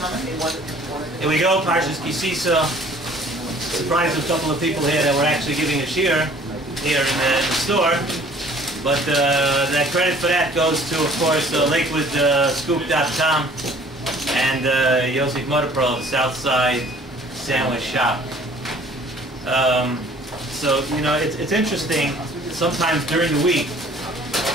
Here we go, Parshas Sisa. Surprised a couple of people here that were actually giving a shiur here in the store. But that credit for that goes to, of course, LakewoodScoop.com and Yosef Motorpro, the Southside Sandwich Shop. So, you know, it's interesting. Sometimes during the week,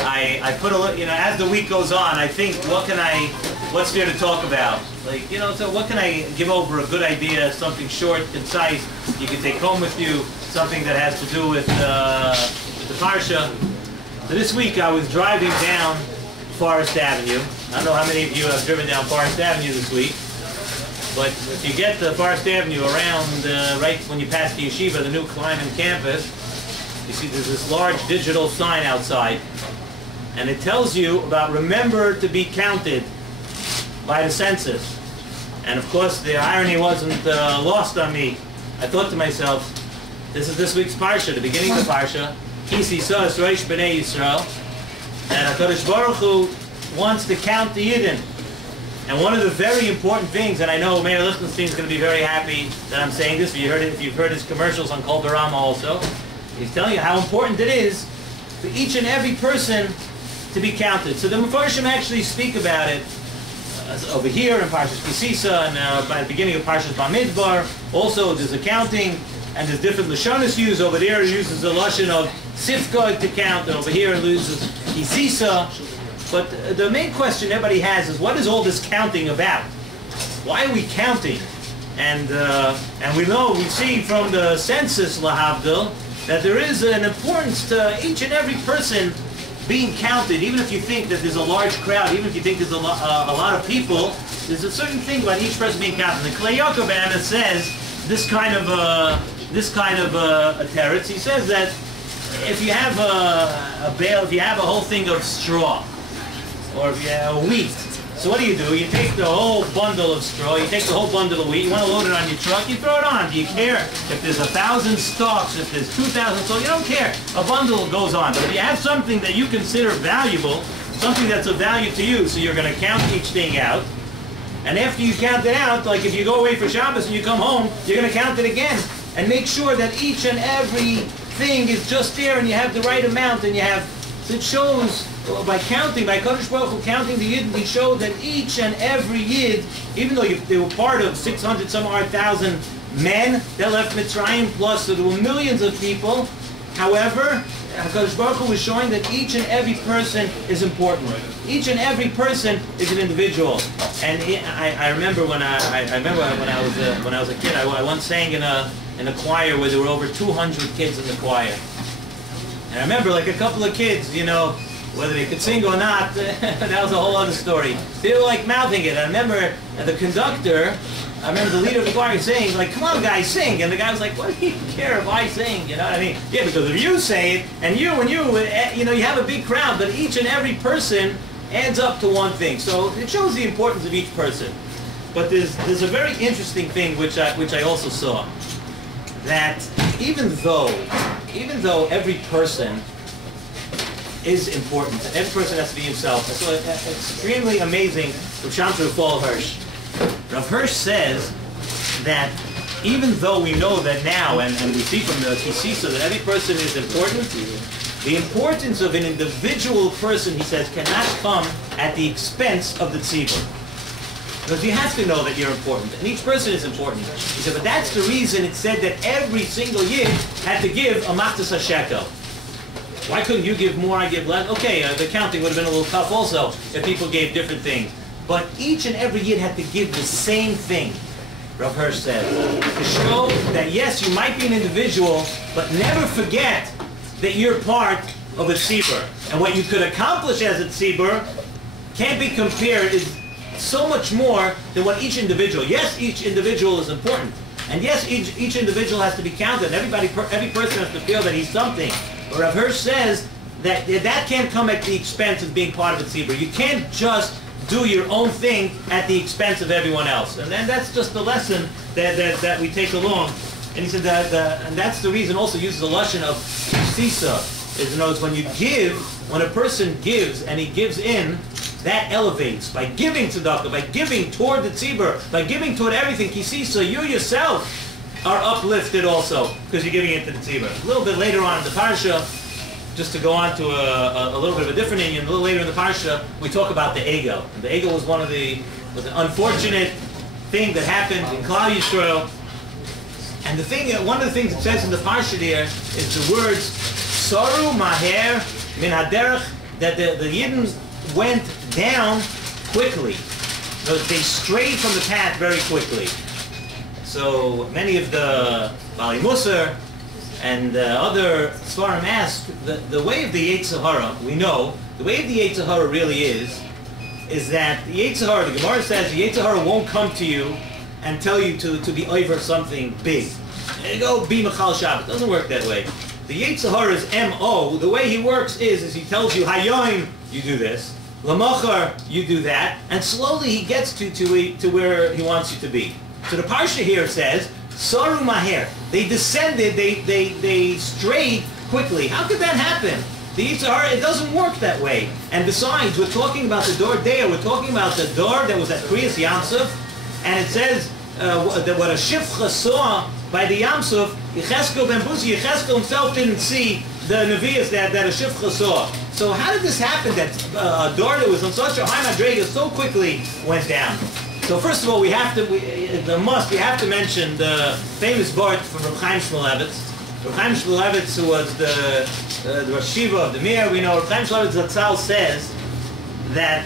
I put a little, you know, as the week goes on, I think, what's there to talk about? Like, you know, so what can I give over a good idea, something short, concise, you can take home with you, something that has to do with the Parsha. So this week I was driving down Forest Avenue. I don't know how many of you have driven down Forest Avenue this week, but if you get to Forest Avenue around, right when you pass the yeshiva, the new Kleinman campus, you see there's this large digital sign outside, and it tells you about remember to be counted by the census. And of course the irony wasn't lost on me. I thought to myself, this is this week's Parsha, the beginning of the Parsha, S.S.S. Rosh B'nai Yisrael, and HaKadosh Baruch Hu wants to count the Yidden. And one of the very important things, and I know Mayor Lichtenstein is going to be very happy that I'm saying this, if you've heard his commercials on Kol Barama also, he's telling you how important it is for each and every person to be counted. So the Mefarshim actually speak about it over here in Parshas Sisa and by the beginning of Parshas Bamidbar. Also, there's accounting, and there's different lashonos used. Over there, it uses the lashon of sifkog to count, and over here it uses Sisa. But the main question everybody has is, what is all this counting about? Why are we counting? And we see from the census, lahavdil, that there is an importance to each and every person being counted. Even if you think that there's a large crowd, even if you think there's a lot of people, there's a certain thing about each person being counted. The Klei Yaakov Anna says this kind of a teretz. He says that if you have a bale, if you have a whole thing of straw, or if you have wheat, so what do? You take the whole bundle of straw, you take the whole bundle of wheat, you want to load it on your truck, you throw it on. Do you care if there's 1,000 stalks, if there's 2,000 stalks? You don't care. A bundle goes on. But if you have something that you consider valuable, something that's of value to you, so you're going to count each thing out, and after you count it out, like if you go away for Shabbos and you come home, you're going to count it again, and make sure that each and every thing is just there, and you have the right amount, and you have, so it shows, by counting, by Kodesh Baruch Hu counting the Yid, we show that each and every Yid, even though they were part of 600 some odd thousand men that left Mitzrayim, plus there were millions of people. However, Kodesh Baruch Hu was showing that each and every person is important. Each and every person is an individual. And I remember when I was a kid, I once sang in a choir where there were over 200 kids in the choir. And I remember, like, a couple of kids, you know, whether they could sing or not, that was a whole other story. They were like mouthing it. I remember the conductor, I remember the leader of the choir saying, like, come on guys, sing. And the guy was like, what do you care if I sing? You know what I mean? Yeah, because if you say it, and you know, you have a big crowd, but each and every person adds up to one thing. So it shows the importance of each person. But there's a very interesting thing which I also saw, that even though every person is important, every person has to be himself. So it's extremely amazing from Shamshu Fall Hirsch. Rav Hirsch says that even though we know that now, and we see from the Sisa that every person is important, the importance of an individual person, he says, cannot come at the expense of the tzibur. Because you have to know that you're important, and each person is important. He said, but that's the reason it said that every single Yid had to give a machzas hashekel. Why couldn't you give more, I give less? Okay, the counting would have been a little tough also if people gave different things. But each and every Yid had to give the same thing, Rav Hirsch said, to show that yes, you might be an individual, but never forget that you're part of a tzibur. And what you could accomplish as a tzibur can't be compared, is so much more than what each individual. Yes, each individual is important. And yes, each individual has to be counted. Every person has to feel that he's something. But Rav Hirsch says that can't come at the expense of being part of a tzibur. You can't just do your own thing at the expense of everyone else. And then that's just the lesson that we take along. And he said that, and that's the reason also uses the lashon of Sisa. Is, in other words, when you give, when a person gives and he gives in, that elevates by giving tzedakah, by giving toward the tzibur, by giving toward everything. So you yourself are uplifted also because you're giving it to the tzibur. A little bit later on in the parsha, just to go on to a little bit of a different Indian, a little later in the parsha, we talk about the egel. And the egel was was an unfortunate thing that happened in Klal Yisrael. And one of the things it says in the parsha there is the words "Saru maher min haderech," that the Yidden went down quickly. So they strayed from the path very quickly. So many of the Bali Musar and other Svarim ask, the way of the Yetzer Hara, we know, the way of the Yetzer Hara really is that the Yetzer Hara, the Gemara says, the Yetzer Hara won't come to you and tell you to be over something big. And go be Machal Shabbat. It doesn't work that way. The Yetzer Hara's M.O., the way he works is he tells you, Hayoim, you do this. Lamachar, you do that. And slowly he gets to where he wants you to be. So the Parsha here says, Saru Maher. They descended, they strayed quickly. How could that happen? The Yetzer Hara, it doesn't work that way. And besides, we're talking about the Dor Deah, we're talking about the door that was at Kriyas Yamsuf, and it says that what a Shifcha saw by the Yamsuf, Yecheskel ben Buzi, Yecheskel himself didn't see the Nevi'as that a Shifcha saw. So how did this happen that a door that was on such a high madrega so quickly went down? So first of all, we have to mention the famous Bart from Reb Chaim Shmulevitz. Reb Chaim Shmulevitz, who was the Rosh Yeshiva of the Mir, we know Reb Chaim Shmulevitz Zatzal says that,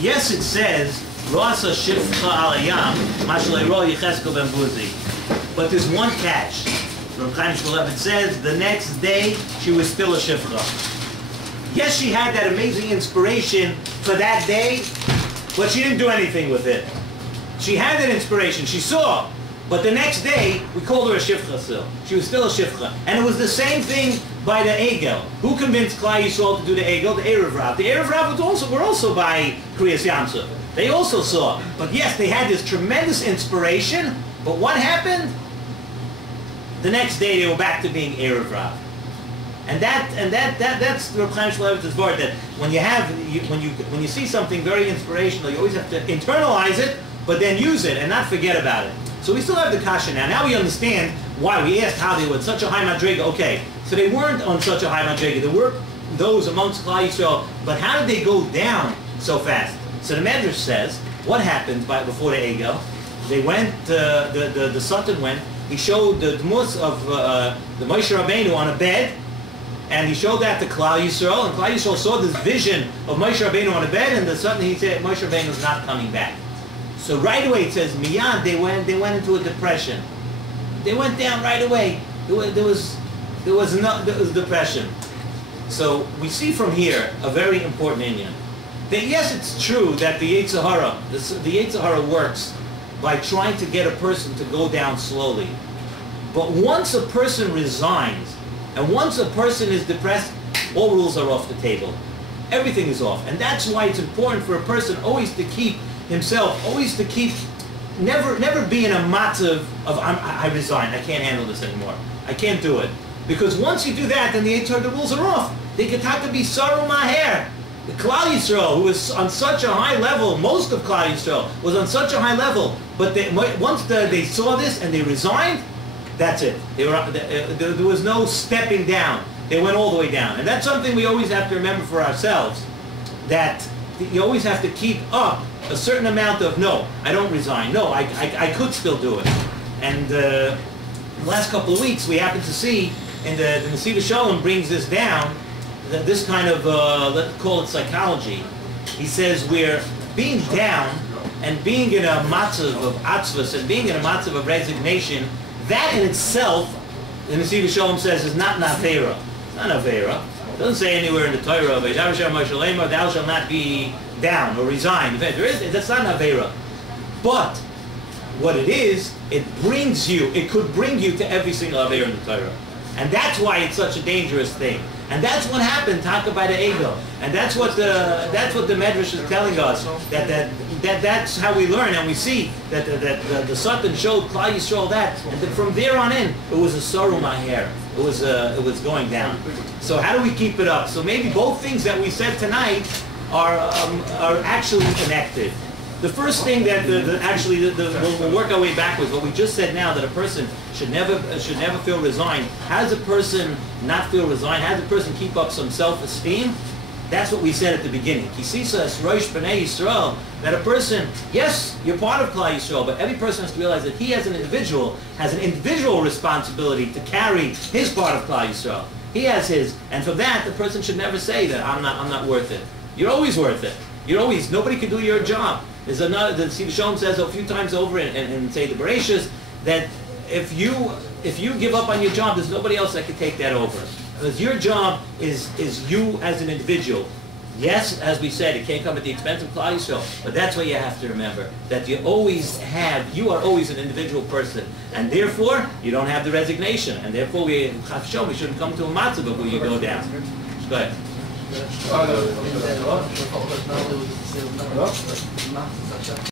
yes, it says, Roasa Shifcha al Hayam, Mashalei Ro Yecheskel ben Buzi. But there's one catch. Reb Chaim Shmulevitz says, the next day, she was still a Shifcha. Yes, she had that amazing inspiration for that day, but she didn't do anything with it. She had that inspiration, she saw, but the next day, we called her a Shifcha still. She was still a Shifcha. And it was the same thing by the Egel. Who convinced Klal Yisrael to do the Egel? The Erev Rav. The Erev Rav were also by Kriyas Yamsuf. They also saw. But yes, they had this tremendous inspiration, but what happened? The next day, they were back to being Erev Rav. And that's the Reb Chaim Shmulevitz's word, that when you see something very inspirational, you always have to internalize it, but then use it and not forget about it. So we still have the kasha now. Now we understand why. We asked how they were such a high madrega. Okay, so they weren't on such a high madrega. There were those amongst Klal Yisrael, but how did they go down so fast? So the Medrash says, what happened before the Egel? They went, the Satan went, he showed the Dmus of the Moshe Rabbeinu on a bed, and he showed that to Klal Yisrael, and Klal Yisrael saw this vision of Moshe Rabbeinu on a bed, and suddenly he said, Moshe Rabbeinu is not coming back. So right away it says, Miyad, they went into a depression. They went down right away. There was depression. So we see from here a very important Indian. That yes, it's true that the Yetzer Hara works by trying to get a person to go down slowly. But once a person resigns, and once a person is depressed, all rules are off the table. Everything is off. And that's why it's important for a person always to keep himself, never be in a matzav of, I resign, I can't handle this anymore. I can't do it. Because once you do that, then the rules are off. They could have to be Saru Maher. The Klal Yisrael, who was on such a high level, most of Klal Yisrael was on such a high level, but once they saw this and they resigned, that's it. There was no stepping down. They went all the way down. And that's something we always have to remember for ourselves, that you always have to keep up a certain amount of, no, I don't resign. No, I could still do it. And the last couple of weeks, we happen to see, and the Nesiv Shalom brings this down, this kind of, let's call it psychology. He says we're being down and being in a matzav of atzvus and being in a matzav of resignation, that in itself, the Nesiv Shalom says, is not an avera. It's not an avera. It doesn't say anywhere in the Torah, thou shalt not be down or resign. That's not an avera. But what it is, it could bring you to every single avera in the Torah. And that's why it's such a dangerous thing. And that's what happened, Taka by the Egel. And that's what the Medrash is telling us. That's how we learn, and we see that the Satan showed Klal Yisrael that, and from there on in, it was a Saru Maher. It was going down. So how do we keep it up? So maybe both things that we said tonight are actually connected. The first thing that we'll work our way backwards. What we just said now, that a person should never feel resigned. How does a person not feel resigned? How does a person keep up some self-esteem? That's what we said at the beginning. Sisa, B'nai Yisrael. That a person, yes, you're part of Klal Yisrael, but every person has to realize that he, as an individual, has an individual responsibility to carry his part of Klal Yisrael. He has his, and for that, the person should never say that I'm not worth it. You're always worth it. You're always, nobody can do your job. There's another, the Sisa Shalom says a few times over in say the Bereshis, that if you give up on your job, there's nobody else that can take that over. Because your job is you as an individual. Yes, as we said, it can't come at the expense of Klal Yisrael, but that's what you have to remember, that you are always an individual person, and therefore, you don't have the resignation, and therefore we shouldn't come to a matzah before you go down. Go ahead.